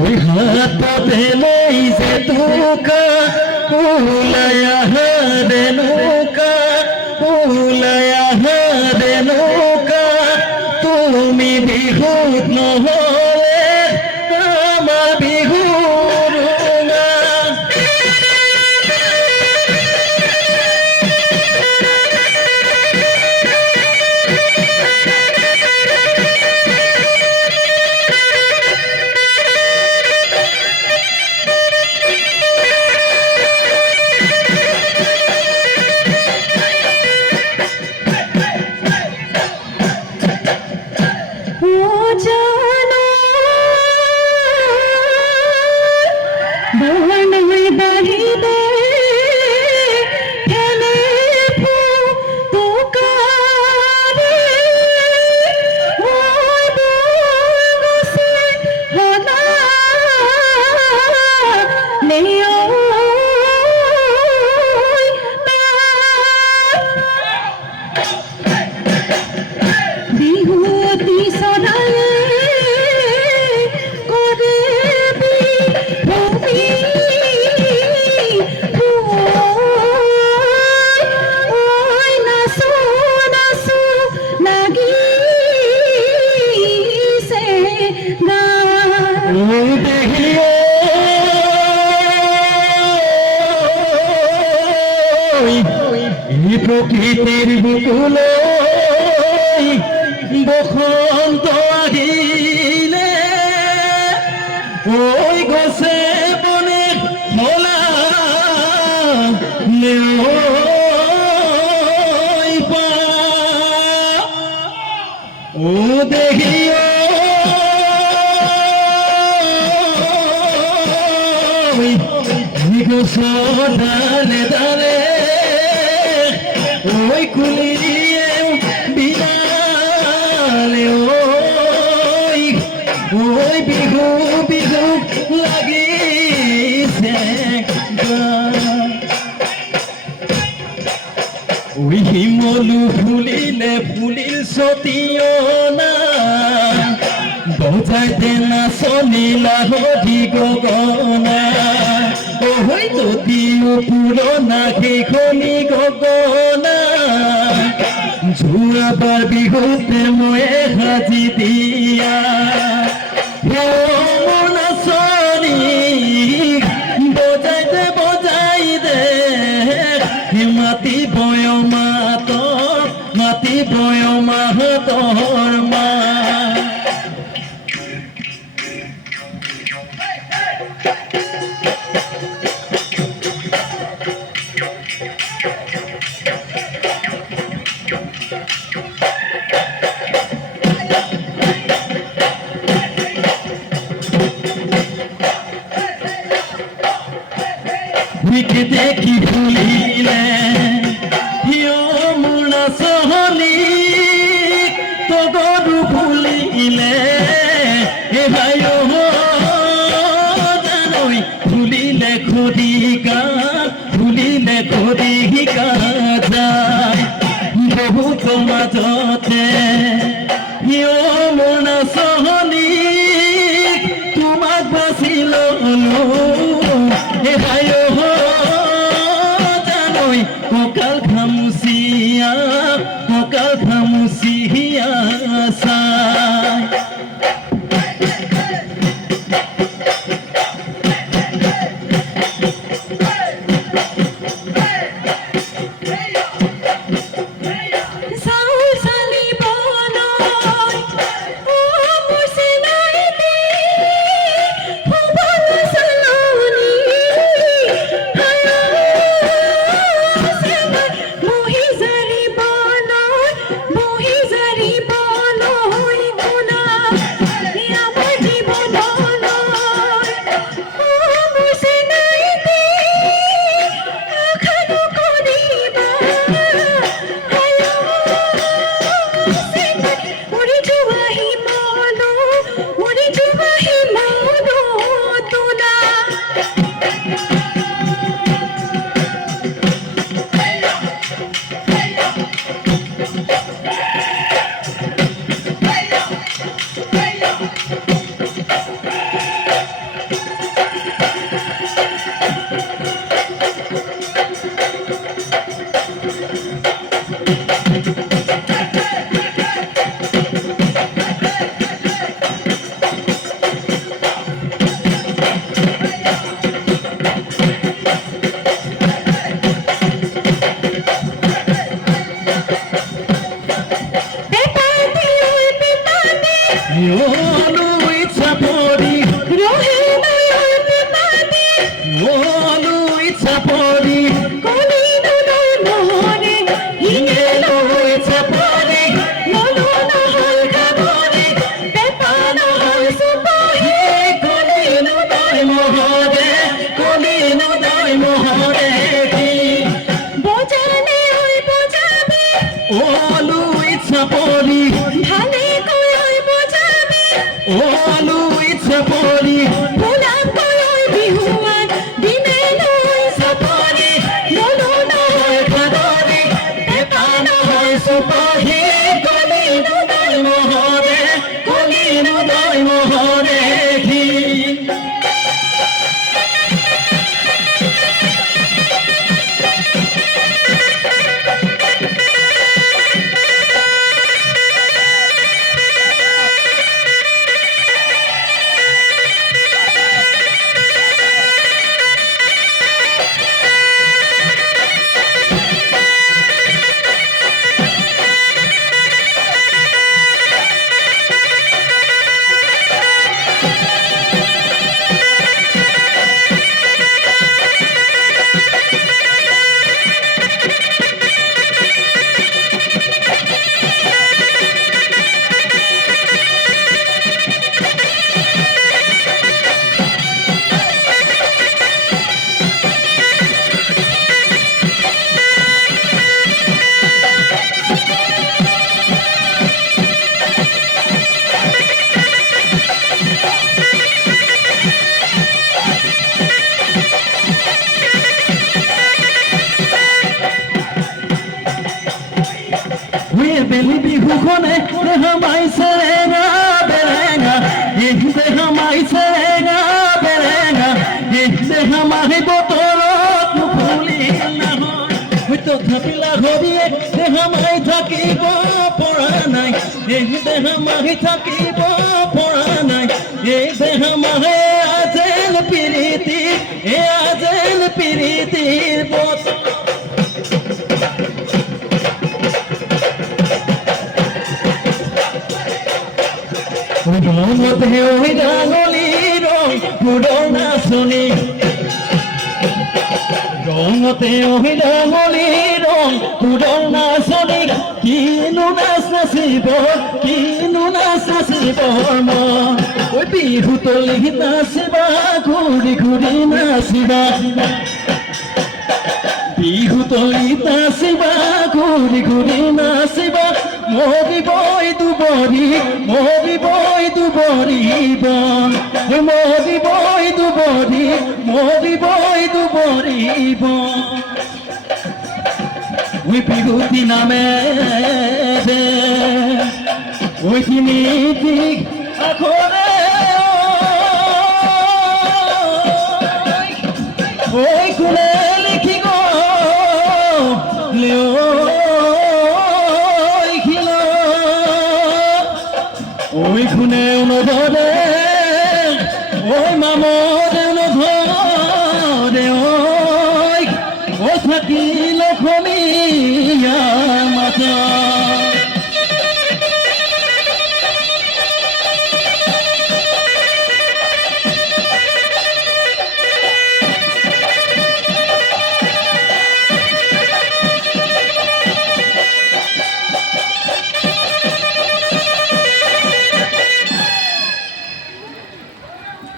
ওই হাত পাতে লই যে তুকা উলায়া হাদে নৌকা উলায়া হাদে নৌকা তুমি বিহুত নহলে আমার বিহু রঙা প্রকৃতির বুকুল বসন্ত আহিলে ওই গছে বনে মলা পা ও দেখিও ডালে ডালে ওই কুলিয়ে বিনালে ওই বিহু বিহু লাগিছে ওই শিমলু ফুলিলে ফুলিল সতীয়না বজাইতে নাচনিলা হৰি গগনা ওই যদিও পুৰণা সেইখনি গগনা যোৱাবাৰ বিহুতে মই সাজি দিয়া নাচনি বজাইতে বজাই দে মাতি বয় মাহতৰ মা দেখি ফুলিলে মোনা চহলি তগৰু ফুলিলে ভাই জানৈ ফুলিলে খদিকা যায় বহুত মাজতে মোনা চহলি তোমাক বাচি ললো ভাই ককাল খামুচিয়া চাই চাউল চালি বনাই Oluit sapori, oluit sapori, oluit sapori, kolino dai mohore, kolino dai mohore ki. Oluit sapori, oluit sapori, kadori, epano hoy supahi, kolino dai mohore ki. बेली बिहू खोने हमारी सरेगा बेरेगा ये हमारी सरेगा बेरेगा ये हमारी बोतलों फूली ना हो वो तो थपीला होदिए हमारी थकी वो पुराना ये हमारी थकी वो पुराना ये हमारे आज़ेल पीरीती बोत Rongate oi dangoli rong purona soni Rongate oi dangoli rong purona soni Kinu nas nasibo mo Oi bihu toli nasiba guri guri nasiba Bihu toli nasiba guri guri nasiba Mori boy du bori bon Mori boy du bori bon We bihuti name de We tinitik akore Oi kule likhi go leo Oi khune unodore oi mamor